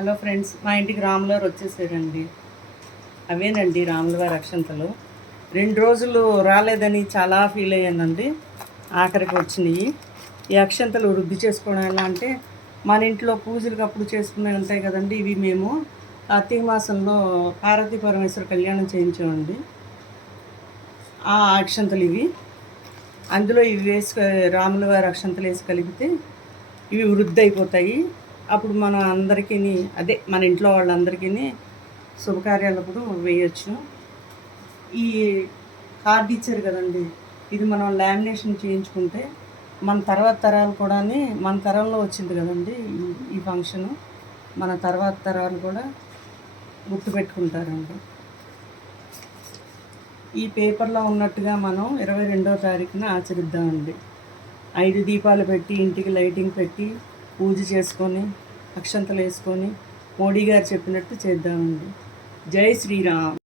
Hello friends, మా ఇంటికి రాములవారు వచ్చేసారండి. అవేనండి రాములవారి అక్షంతలు. 2 రోజులు రాలేదని చాలా ఫీల్ అయ్యానండి. ఆఖరికి వచ్చినాయి. ఈ అక్షంతలు వృద్ధి చేసుకోవడం ఎలా అంటే, మన ఇంట్లో పూజలకు అప్పుడు చేసుకునేవి ఉంటాయి కదండి. ఇవి మేము కార్తీక మాసంలో పార్వతీ పరమేశ్వర కళ్యాణం చేయించామండి. ఆ అక్షంతలు ఇవి. అందులో ఇవి వేసి రాములవారి అక్షంతలు వేసి కలిపితే ఇవి వృద్ధి అయిపోతాయి. అప్పుడు మన అందరికీ మన ఇంట్లో వాళ్ళందరికీ శుభకార్యాలప్పుడు వేయచ్చు. ఈ కార్డు ఇచ్చారు కదండి, ఇది మనం లామినేషన్ చేయించుకుంటే మన తర్వాత తరాలు కూడా, మన తరంలో వచ్చింది కదండి ఈ ఫంక్షను, మన తర్వాత తరాలు కూడా గుర్తుపెట్టుకుంటారండి. ఈ పేపర్లో ఉన్నట్టుగా మనం 22వ తారీఖున ఆచరిద్దామండి. 5 దీపాలు పెట్టి, ఇంటికి లైటింగ్ పెట్టి, పూజ చేసుకొని, అక్షంతలు వేసుకొని, మోడీ గారు చెప్పినట్టు చేద్దామండి. జై శ్రీరామ్.